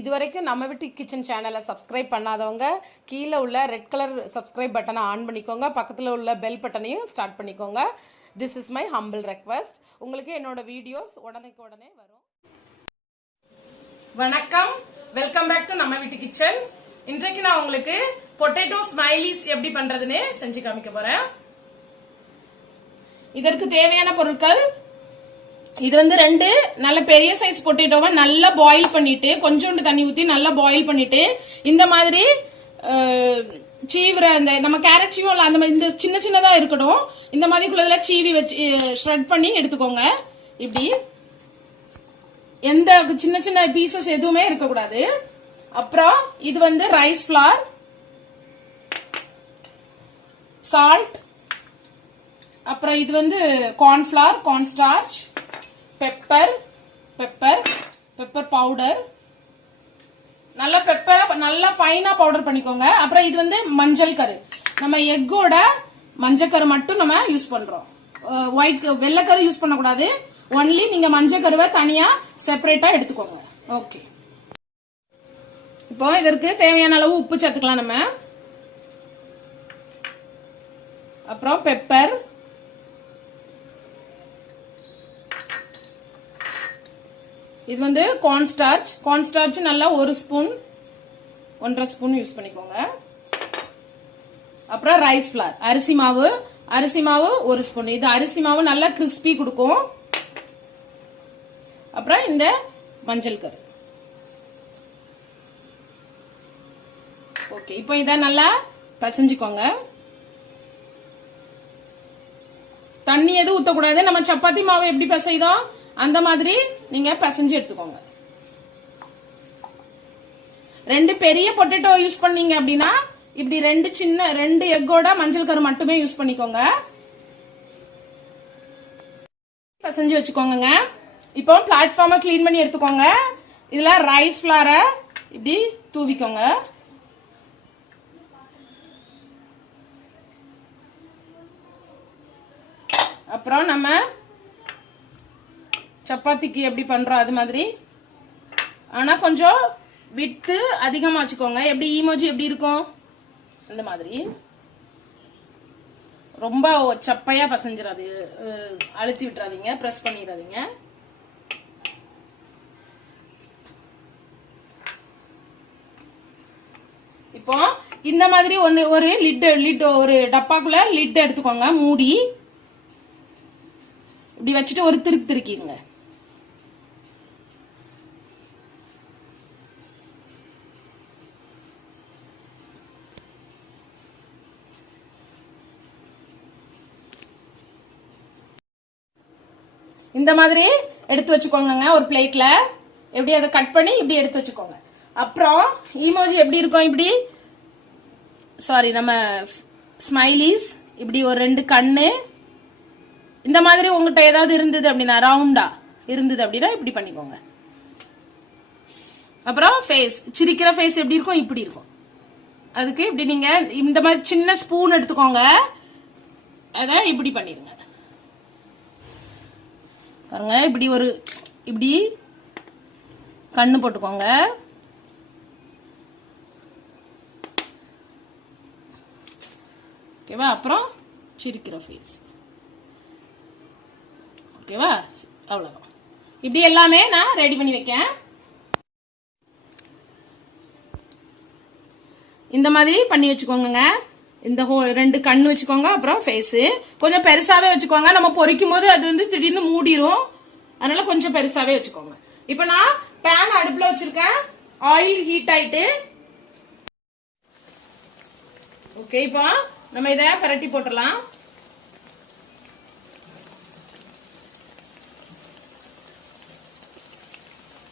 இது வரைக்கும் நம்ம வீட்டு கிச்சன் சேனலை சப்ஸ்கிரைப் பண்ணாதவங்க கீழே உள்ள ரெட் கலர் சப்ஸ்கிரைப் பட்டனை ஆன் பண்ணிக்கோங்க. பக்கத்தில் உள்ள பெல் பட்டனையும் ஸ்டார்ட் பண்ணிக்கோங்க. This is my humble request உங்களுக்கு என்னோட வீடியோஸ் உடனுக்கு உடனே வரும். வணக்கம். வெல்கம் பேக் டு நம்ம வீட்டு கிச்சன். இன்றைக்கு நான் உங்களுக்கு பொட்டேட்டோ ஸ்மைலிஸ் எப்படி பண்றதுன்னு செஞ்சு காமிக்க போறேன். இதற்கு தேவையான பொருட்கள் இது வந்து ரெண்டு நல்ல பெரிய சைஸ் பொட்டேட்டோவை நல்லா பாயில் பண்ணிட்டு கொஞ்சோண்டு தண்ணி ஊற்றி நல்லா பாயில் பண்ணிட்டு இந்த மாதிரி அஹ், சீவுற நம்ம கேரட் சீவோம்ல அந்த மாதிரி இந்த சின்ன சின்னதாக இருக்கட்டும் இந்த மாதிரி குள்ளதில் சீவி வச்சு ஷ்ரெட் பண்ணி எடுத்துக்கோங்க. இப்படி. எந்த சின்ன சின்ன பீசஸ் எதுவுமே இருக்கக்கூடாது. அப்புறம் இது வந்து ரைஸ் ஃப்ளார் சால்ட் அப்புறம் இது வந்து cornflour cornstarch pepper pepper pepper powder நல்லா பெப்பரை நல்லா ஃபைனாக பவுடர் பண்ணிக்கோங்க. அப்புறம் இது வந்து மஞ்சள் கரு. நம்ம எக்கோட மஞ்சள் கரு மட்டும் நம்ம யூஸ் பண்ணுறோம் ஒயிட் வெள்ளைக்கரு யூஸ் பண்ணக்கூடாது. ஒன்லி நீங்கள் மஞ்சக்கருவை தனியாக செப்பரேட்டாக எடுத்துக்கோங்க. ஓகே இப்போ இதற்கு தேவையான அளவு உப்பு சேர்த்துக்கலாம் நம்ம. அப்புறம் பெப்பர் இது வந்து கார்ன்ஸ்டார்ச் கார்ன்ஸ்டார்ச் நல்லா ஒரு ஸ்பூன் ஒன்றரை ஸ்பூன் யூஸ் பண்ணிக்கோங்க. அப்புறம் ரைஸ் ஃபிளார் அரிசி மாவு அரிசி மாவு ஒரு ஸ்பூன் இது அரிசி மாவு நல்லா கிறிஸ்பி கொடுக்கும். அப்புறம் இந்த மஞ்சள் கரு. ஓகே இப்போ இதை நல்லா பசைஞ்சுக்கோங்க. தண்ணி எதுவும் ஊற்றக்கூடாது நம்ம சப்பாத்தி மாவு எப்படி பசைதோம் அந்த மாதிரி நீங்க பிசைஞ்சு எடுத்துக்கோங்க. ரெண்டு பெரிய பொட்டேட்டோ யூஸ் பண்ணீங்க அப்படின்னா இப்படி ரெண்டு சின்ன ரெண்டு எக்கோட மஞ்சள் கரு மட்டுமே யூஸ் பண்ணிக்கோங்க. பிசைஞ்சு வச்சுக்கோங்க இப்போ பிளாட்ஃபார்மை க்ளீன் பண்ணி எடுத்துக்கோங்க. இதெல்லாம் ரைஸ் ஃப்ளாரை இப்படி தூவிக்கோங்க. அப்புறம் நம்ம சப்பாத்திக்கு எப்படி பண்ணுறோம் அது மாதிரி. ஆனால் கொஞ்சம் விட்டு அதிகமாக வச்சுக்கோங்க. எப்படி ஈமோஜி எப்படி இருக்கும்? அந்த மாதிரி. ரொம்ப சப்பையாக பசஞ்சிடாது அழுத்தி விட்டுறாதீங்க. ப்ரெஸ் பண்ணிடாதீங்க இப்போ இந்த மாதிரி ஒன்று ஒரு லிட் லிட் ஒரு டப்பாக்குள்ள லிட் எடுத்துக்கோங்க. மூடி. இப்படி வச்சுட்டு ஒரு திருக்கு திருக்கிங்க இந்த மாதிரி எடுத்து வச்சுக்கோங்க ஒரு பிளேட்ல எப்படி அதை கட் பண்ணி இப்படி எடுத்து வச்சுக்கோங்க. அப்புறம் ஈமோஜி எப்படி இருக்கும் இப்படி? சாரி நம்ம ஸ்மைலிஸ் இப்படி ஒரு ரெண்டு கண்ணு. இந்த மாதிரி உங்ககிட்ட ஏதாவது இருந்தது அப்படின்னா ரவுண்டா இருந்தது அப்படின்னா இப்படி பண்ணிக்கோங்க. அப்புறம் ஃபேஸ் சிரிக்கிற ஃபேஸ் எப்படி இருக்கும்? இப்படி இருக்கும். அதுக்கு இப்படி நீங்க இந்த மாதிரி சின்ன ஸ்பூன் எடுத்துக்கோங்க. அதை இப்படி பண்ணிருங்க. பாருங்க. இப்படி ஒரு இப்படி கண்ணு போட்டுக்கோங்க. ஓகேவா? அப்புறம் சிரிக்கிற ஃபேஸ் ஓகேவா? அவ்வளோதான் இப்படி எல்லாமே நான் ரெடி பண்ணி வைக்கேன். இந்த மாதிரி பண்ணி வச்சுக்கோங்க இந்த ஹோ ரெண்டு கண் வச்சுக்கோங்க அப்புறம் ஃபேஸு கொஞ்சம் பெருசாகவே வச்சுக்கோங்க. நம்ம பொரிக்கும் போது அது வந்து திடீர்னு மூடிரும். அதனால கொஞ்சம் பெருசாவே வச்சுக்கோங்க. இப்போ நான் பேன் அடுப்புல வச்சிருக்கேன். ஆயில் ஹீட் ஆயிட்டு. ஓகே இப்போ நம்ம இதை பரட்டி போட்டுடலாம்.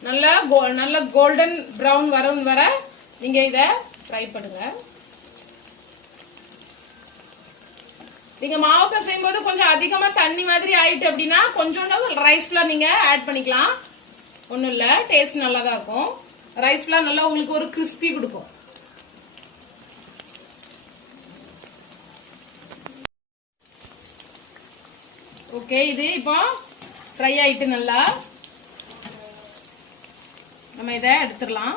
நல்லா கோ- நல்ல கோல்டன் ப்ரௌன் வரும் வர நீங்க இத ஃப்ரை பண்ணுங்க. நீங்க மாவு பிசையும் போது கொஞ்சம் அதிகமா தண்ணி மாதிரி ஆயிட்டு அப்படின்னா கொஞ்சோண்டு ரைஸ் ஃபிளார் நீங்க ஆட் பண்ணிக்கலாம். ஒண்ணும் இல்ல டேஸ்ட் நல்லா தான் இருக்கும். ரைஸ் ஃபிளார் நல்லா உங்களுக்கு ஒரு கிறிஸ்பி கொடுக்கும். ஓகே இது இப்போ ஃப்ரை ஆயிட்டு நல்லா நம்ம இதை எடுத்துடலாம்.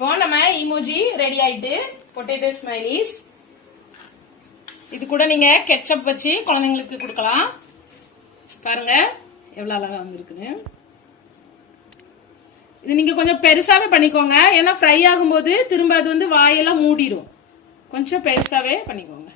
இப்போ நம்ம இமோஜி ரெடி ஆயிட்டு பொட்டேட்டோ ஸ்மைலிஸ் இது கூட நீங்க கெச்சப் வச்சு குழந்தைங்களுக்கு கொடுக்கலாம். பாருங்க எவ்வளவு அழகா வந்திருக்குன்னு. இது நீங்க கொஞ்சம் பெருசாவே பண்ணிக்கோங்க. ஏன்னா ஃப்ரை ஆகும்போது திரும்ப அது வந்து வாயெல்லாம் மூடிடும் கொஞ்சம் பெருசாவே பண்ணிக்கோங்க.